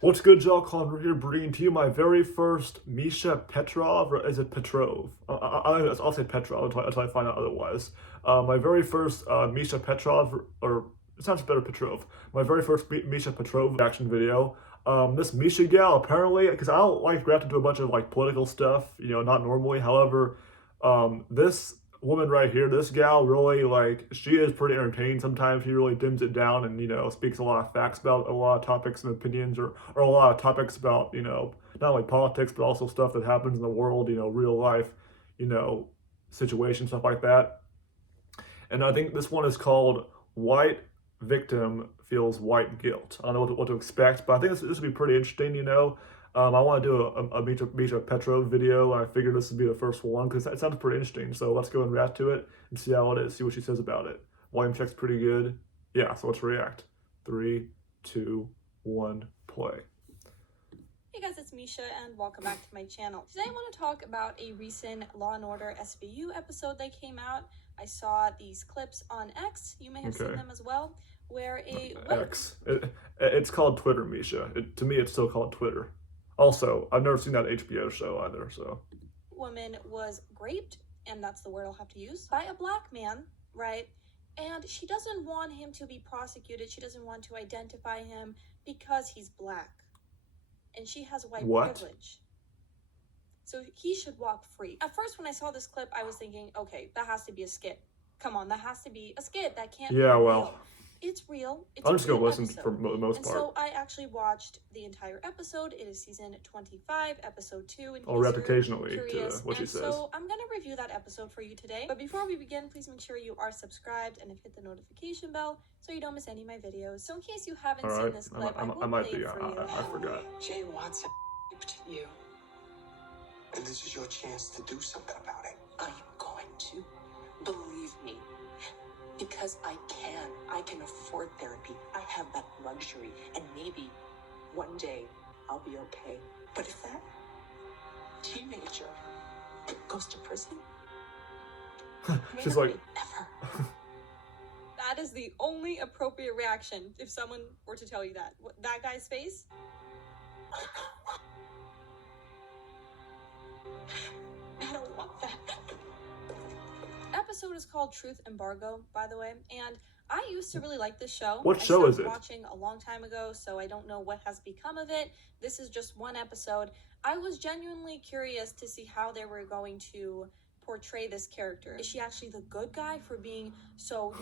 What's good, y'all? Colin here, bringing to you my very first Misha Petrov, or is it Petrov? I'll say Petrov until I find out otherwise. My very first Misha Petrov, or it sounds better Petrov. My very first Misha Petrov reaction video. This Misha gal, apparently, because I don't like react to a bunch of like political stuff, not normally. However, this woman right here, this gal really like she is pretty entertaining. Sometimes she really dims it down and speaks a lot of facts about a lot of topics and opinions or a lot of topics about not only politics but also stuff that happens in the world, real life, you know, situations, stuff like that. And I think this one is called White Victim Feels White Guilt. I don't know what to expect, but I think this would be pretty interesting. I want to do a Misha Petrov video, and I figured this would be the first one because it sounds pretty interesting. So let's go and react to it and see how it is, see what she says about it. Volume check's pretty good. Yeah, so let's react. 3, 2, 1, play. Hey guys, it's Misha and welcome back to my channel. Today I want to talk about a recent Law & Order SVU episode that came out. I saw these clips on X, you may have seen them as well, where a... X. It's called Twitter, Misha. To me, it's still called Twitter. Also, I've never seen that HBO show either, so... woman was raped, and that's the word I'll have to use, by a black man, right? And she doesn't want him to be prosecuted. She doesn't want to identify him because he's black. And she has white privilege. So he should walk free. At first, when I saw this clip, I was thinking, okay, that has to be a skit. Come on, that has to be a skit. That can't be real. It's real. It's I'm just going to listen for the most part. So I actually watched the entire episode. It is season 25, episode 2. I'll react occasionally to what she says. So I'm going to review that episode for you today. But before we begin, please make sure you are subscribed and have hit the notification bell so you don't miss any of my videos. So in case you haven't seen this clip, I might be. I forgot. Jay Watson raped you. And this is your chance to do something about it. Are you going to? Believe me. Because I can afford therapy. I have that luxury, and maybe one day I'll be okay. But if that teenager goes to prison, she's like, ever. That is the only appropriate reaction if someone were to tell you that. That guy's face? I don't want that. Episode is called Truth Embargo, by the way, and I used to really like this show. What show is it? I started watching a long time ago, so I don't know what has become of it. This is just one episode. I was genuinely curious to see how they were going to portray this character. Is she actually the good guy for being so,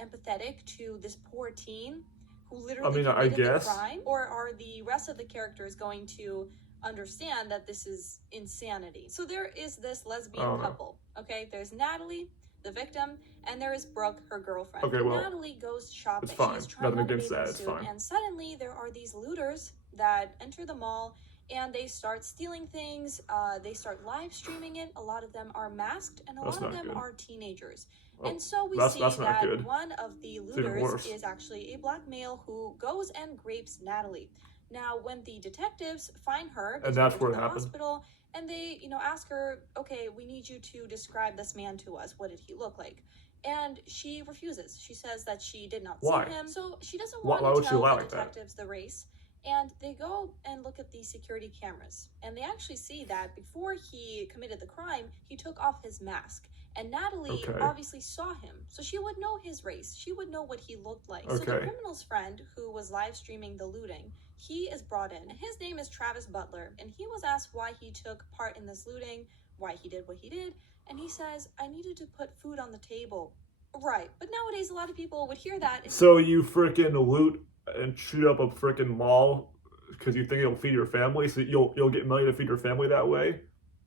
empathetic to this poor teen who literally committed the crime? Or are the rest of the characters going to understand that this is insanity? So there is this lesbian couple, okay? There's Natalie, the victim, and there is Brooke, her girlfriend. Okay, well, Natalie goes shopping. It's fine. She's trying Nothing on a against that. bathing It's suit, fine. and suddenly there are these looters that enter the mall and they start stealing things. They start live streaming it. A lot of them are masked, and a lot of them are teenagers. And so we see that one of the looters is actually a black male who goes and rapes Natalie. Now, when the detectives find her, and that's where it the happened. Hospital, and they, ask her, okay, we need you to describe this man to us. What did he look like? And she refuses. She says that she did not see him. So she doesn't want to tell the detectives the race. And they go and look at the security cameras. And they actually see that before he committed the crime, he took off his mask. And Natalie obviously saw him. So she would know his race. She would know what he looked like. So the criminal's friend, who was live streaming the looting, he is brought in. His name is Travis Butler. And he was asked why he took part in this looting, why he did what he did. And he says, I needed to put food on the table. Right. But nowadays, a lot of people would hear that. So you freaking loot and shoot up a freaking mall because you think it'll feed your family, so you'll get money to feed your family that way?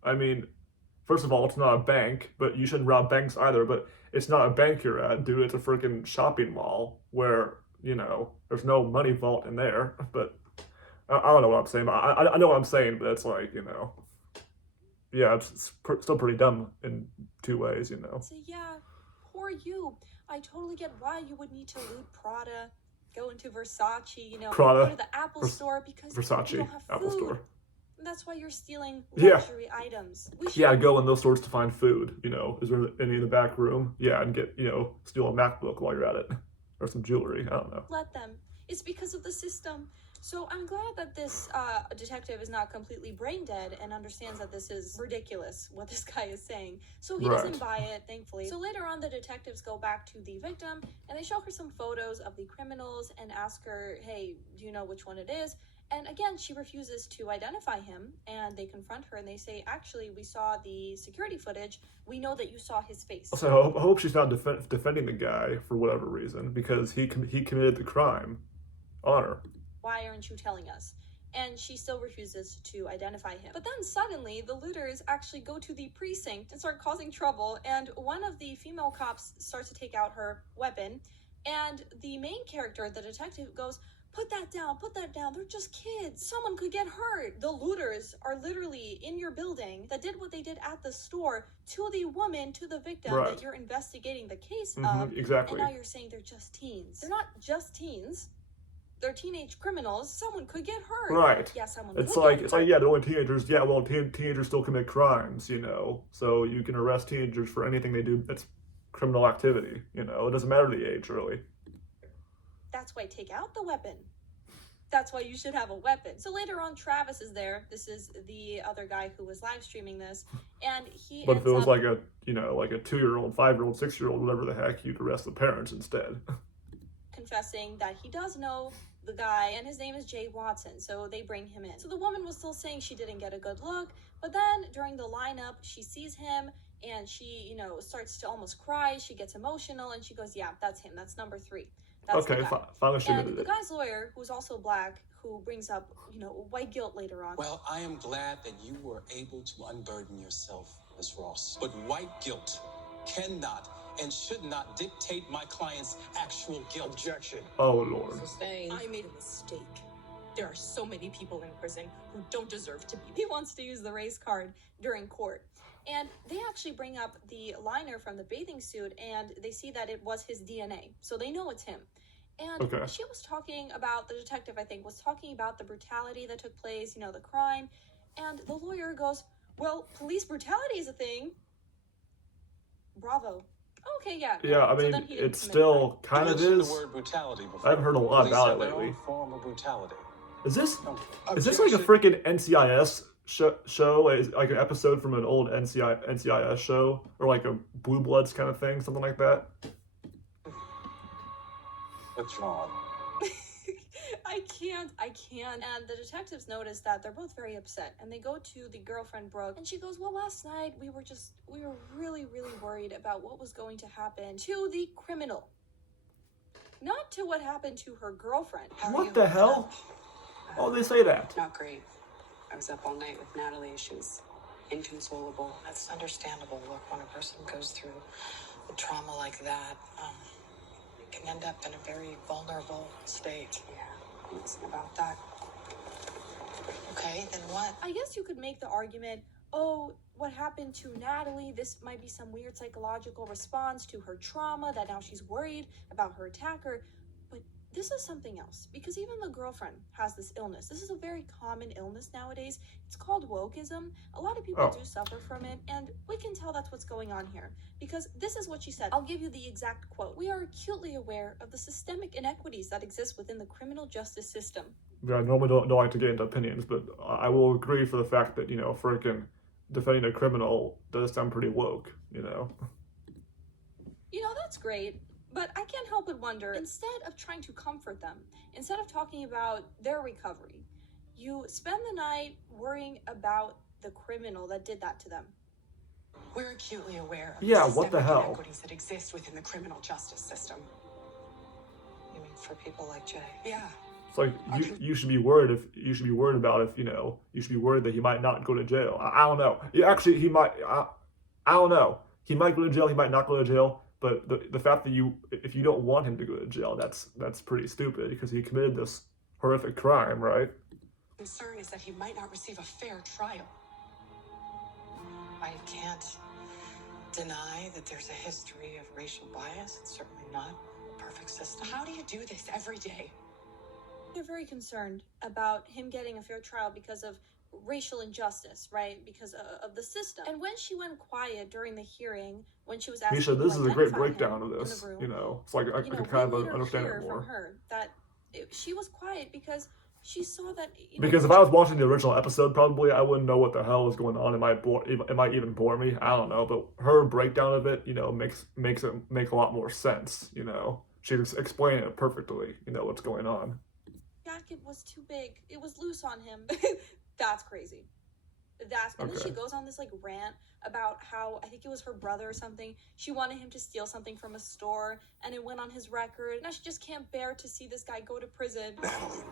I mean, first of all, it's not a bank, but you shouldn't rob banks either, but it's not a bank you're at, dude. It's a freaking shopping mall where, there's no money vault in there. But I don't know what I'm saying. I know what I'm saying, but it's like, yeah, it's still pretty dumb in two ways, So yeah, poor you. I totally get why you would need to loot Prada, go into Versace, Prada, go to the Apple store because Versace, you don't have food. Apple store. And that's why you're stealing luxury items. Go in those stores to find food, Is there any in the back room? Yeah, and get, steal a MacBook while you're at it. Or some jewelry, I don't know. Let them. It's because of the system. So I'm glad that this detective is not completely brain dead and understands that this is ridiculous, what this guy is saying. So he doesn't buy it, thankfully. So later on, the detectives go back to the victim and they show her some photos of the criminals and ask her, hey, do you know which one it is? And again, she refuses to identify him, and they confront her and they say, actually, we saw the security footage. We know that you saw his face. So I hope she's not defending the guy for whatever reason, because he committed the crime on her. Why aren't you telling us? And she still refuses to identify him. But then suddenly, the looters actually go to the precinct and start causing trouble, and one of the female cops starts to take out her weapon, and the main character, the detective, goes, put that down, they're just kids. Someone could get hurt. The looters are literally in your building that did what they did at the store to the woman, to the victim that you're investigating the case of. Exactly. And now you're saying they're just teens. They're not just teens. They're teenage criminals. Someone could get hurt. Right. Yeah, someone it's could like get it's hurt. like, yeah, they're only teenagers. Yeah, well, teenagers still commit crimes, you know. So you can arrest teenagers for anything they do that's criminal activity, you know. It doesn't matter the age, really. That's why take out the weapon. That's why you should have a weapon. So later on, Travis is there. This is the other guy who was live streaming this, and he. But if it was like a, you know, like a 2-year-old, 5-year-old, 6-year-old, whatever the heck, you'd arrest the parents instead. Confessing that he does know the guy, and his name is Jay Watson. So they bring him in. So the woman was still saying she didn't get a good look, but then during the lineup, she sees him. And she, you know, starts to almost cry. She gets emotional, and she goes, "Yeah, that's him. That's number 3." That's okay, finally she and admitted the it. guy's lawyer, who's also black, who brings up, you know, white guilt later on. Well, I am glad that you were able to unburden yourself, Ms. Ross. But white guilt cannot and should not dictate my client's actual guilt. Objection. Oh, Lord. Sustained. I made a mistake. There are so many people in prison who don't deserve to be. He wants to use the race card during court. And they actually bring up the liner from the bathing suit, and they see that it was his DNA. So they know it's him. And she was talking about, the detective, I think, was talking about the brutality that took place, you know, the crime. And the lawyer goes, well, police brutality is a thing. Bravo. Okay, yeah. Yeah, I mean, it still kind of is. The word brutality before. I haven't heard a lot about it lately. Form of brutality. Is this like a freaking NCIS show, like an episode from an old NCIS show, or like a Blue Bloods kind of thing, something like that? What's wrong? I can't. And the detectives notice that they're both very upset, and they go to the girlfriend, Brooke, and she goes, well, last night we were really, really worried about what was going to happen to the criminal. Not to what happened to her girlfriend. What the hell? Oh, they say that. Not great. I was up all night with Natalie. She was inconsolable. That's understandable. Look, when a person goes through a trauma like that, it can end up in a very vulnerable state. Yeah, listen about that. Okay, then what? I guess you could make the argument, oh, what happened to Natalie? This might be some weird psychological response to her trauma, that now she's worried about her attacker. But this is something else, because even the girlfriend has this illness. This is a very common illness nowadays. It's called wokeism. A lot of people do suffer from it, and we can tell that's what's going on here, because this is what she said. I'll give you the exact quote. We are acutely aware of the systemic inequities that exist within the criminal justice system. Yeah, I normally don't like to get into opinions, but I will agree for the fact that, you know, freaking defending a criminal does sound pretty woke, you know? You know, that's great. But I can't help but wonder, instead of trying to comfort them, instead of talking about their recovery, you spend the night worrying about the criminal that did that to them. We're acutely aware of Yeah, the what the systemic hell? inequities that exist within the criminal justice system. You mean for people like Jay? Yeah. It's like you should be worried about if, you know, you should be worried that he might not go to jail. I don't know. Yeah, actually, he might. I don't know. He might go to jail. He might not go to jail. But the fact that if you don't want him to go to jail, that's pretty stupid, because he committed this horrific crime, right? Concern is that he might not receive a fair trial. I can't deny that there's a history of racial bias. It's certainly not a perfect system. How do you do this every day? They're very concerned about him getting a fair trial because of racial injustice, right? Because of the system. And when she went quiet during the hearing, when she was asking Misha, this is a great breakdown of in this. the room, You know, it's like I you know, can kind we of later understand hear it more. from her that she was quiet because she saw that, because if I was watching the original episode, probably I wouldn't know what the hell is going on. It might even bore me. I don't know. But her breakdown of it, makes it make a lot more sense. She's explaining it perfectly. What's going on. Jacket was too big. It was loose on him. That's crazy. And then she goes on this rant about how, I think it was her brother or something, she wanted him to steal something from a store and it went on his record. Now she just can't bear to see this guy go to prison. Natalie,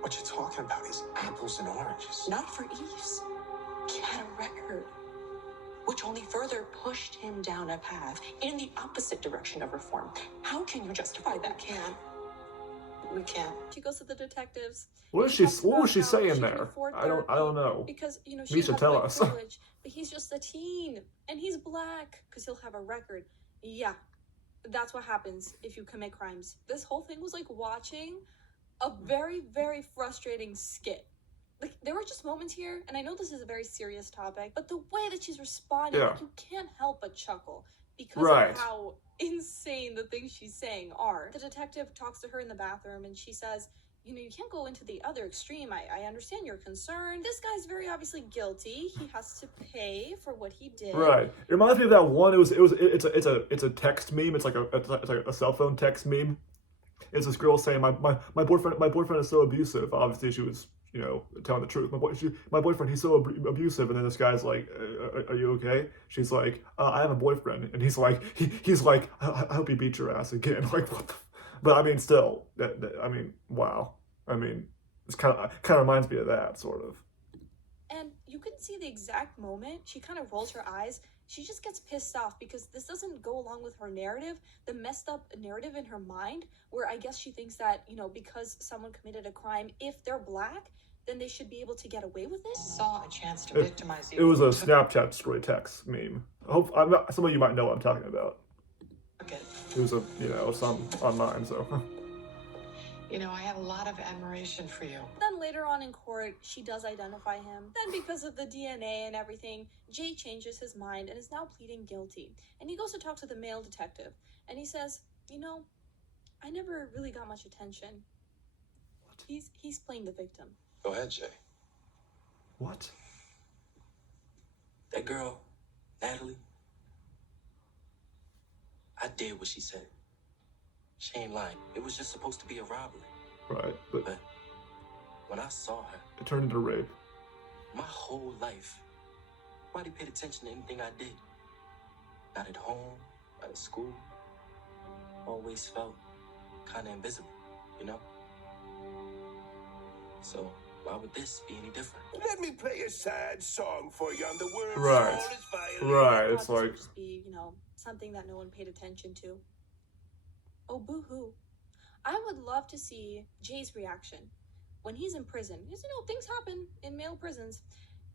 what you're talking about is apples and oranges. Not for Eves. He had a record, which only further pushed him down a path in the opposite direction of reform. How can you justify that? We can't. She goes to the detectives. What was she saying there? I don't know. Because, she Misha, has tell white us. privilege, but he's just a teen and he's black because he'll have a record. Yeah, that's what happens if you commit crimes. This whole thing was like watching a very, very frustrating skit. There were just moments here, and I know this is a very serious topic, but the way that she's responding, you can't help but chuckle because of how insane the things she's saying are. The detective talks to her in the bathroom, and she says, you can't go into the other extreme. I understand your concern. This guy's very obviously guilty. He has to pay for what he did. Right. It reminds me of that one. It's a text meme. It's like a cell phone text meme. It's this girl saying, my boyfriend is so abusive. Obviously, she was telling the truth. My boyfriend, he's so abusive. And then this guy's like, are you okay? She's like, I have a boyfriend. And he's like, I hope he beats your ass again. Like, what the? But I mean, still, wow. It's kind of reminds me of that, sort of. And you can see the exact moment she kind of rolls her eyes. She just gets pissed off because this doesn't go along with her narrative, the messed up narrative in her mind, where I guess she thinks that, because someone committed a crime, if they're black, then they should be able to get away with it. Saw a chance to victimize you. It was a Snapchat story text meme. Some of you might know what I'm talking about. Okay. It was some online, so. I have a lot of admiration for you. Then later on in court, she does identify him. Then because of the DNA and everything, Jay changes his mind and is now pleading guilty. And he goes to talk to the male detective. And he says, I never really got much attention. What? He's playing the victim. Go ahead, Jay. What? That girl, Natalie, I did what she said. She ain't lying. It was just supposed to be a robbery. Right, but when I saw her, it turned into rape. My whole life, nobody paid attention to anything I did. Not at home, not at school. Always felt kind of invisible, So why would this be any different? Let me play a sad song for you on the world's Right. smallest violin. Right, it's This would like... just be, something that no one paid attention to. Oh, boo-hoo. I would love to see Jay's reaction when he's in prison. Because, things happen in male prisons.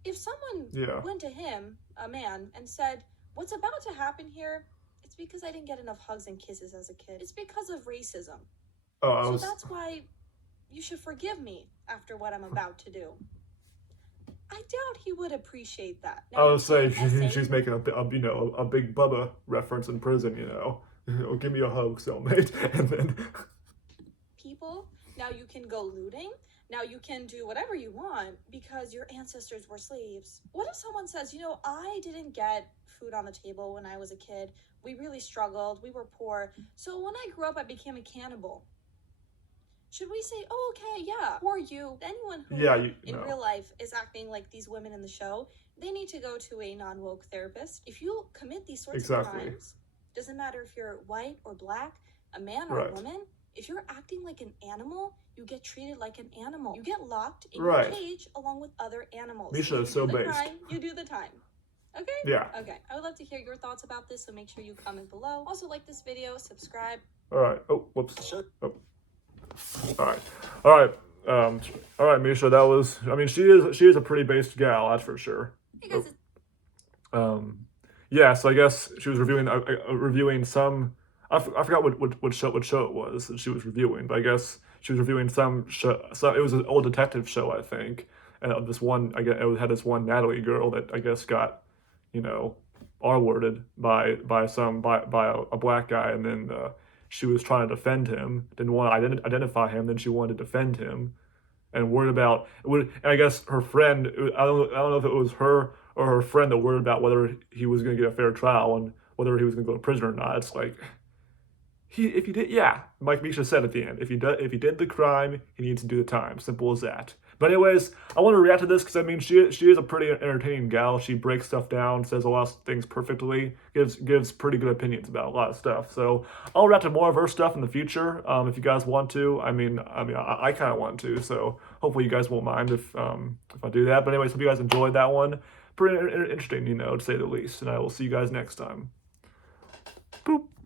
If someone went to him, a man, and said, what's about to happen here, it's because I didn't get enough hugs and kisses as a kid. It's because of racism. So that's why you should forgive me after what I'm about to do. I doubt he would appreciate that. Now, I would say she's making a Big Bubba reference in prison, give me a hug, cellmate, and then... People, now you can go looting, now you can do whatever you want because your ancestors were slaves. What if someone says, I didn't get food on the table when I was a kid, we really struggled, we were poor, so when I grew up I became a cannibal. Should we say, oh, okay, yeah, or you, anyone who in real life is acting like these women in the show, they need to go to a non-woke therapist. If you commit these sorts of crimes, doesn't matter if you're white or black, a man or a woman, if you're acting like an animal, you get treated like an animal. You get locked in your cage along with other animals. Misha is so based. You do the time. Okay? Yeah. Okay. I would love to hear your thoughts about this, so make sure you comment below. Also, like this video, subscribe. All right. Oh, whoops. Oh. All right, Misha, that was... she is a pretty based gal, that's for sure. Hey guys, yeah, so I guess she was reviewing some... I forgot what show it was that she was reviewing, but I guess she was reviewing some show. It was an old detective show, I think. And this one, it had this one Natalie girl that I guess got, R-worded by a black guy, and then she was trying to defend him, didn't want to identify him, then she wanted to defend him, and worried about and I guess her friend. I don't know if it was her or her friend that worried about whether he was going to get a fair trial and whether he was going to go to prison or not. It's like if he did, yeah, like Misha said at the end, if he did the crime, he needs to do the time. Simple as that. But anyways, I want to react to this because I mean she is a pretty entertaining gal. She breaks stuff down, says a lot of things perfectly, gives pretty good opinions about a lot of stuff. So I'll react to more of her stuff in the future. If you guys want to, I kind of want to. So hopefully you guys won't mind if I do that. But anyways, hope you guys enjoyed that one. Pretty interesting, to say the least. And I will see you guys next time. Boop.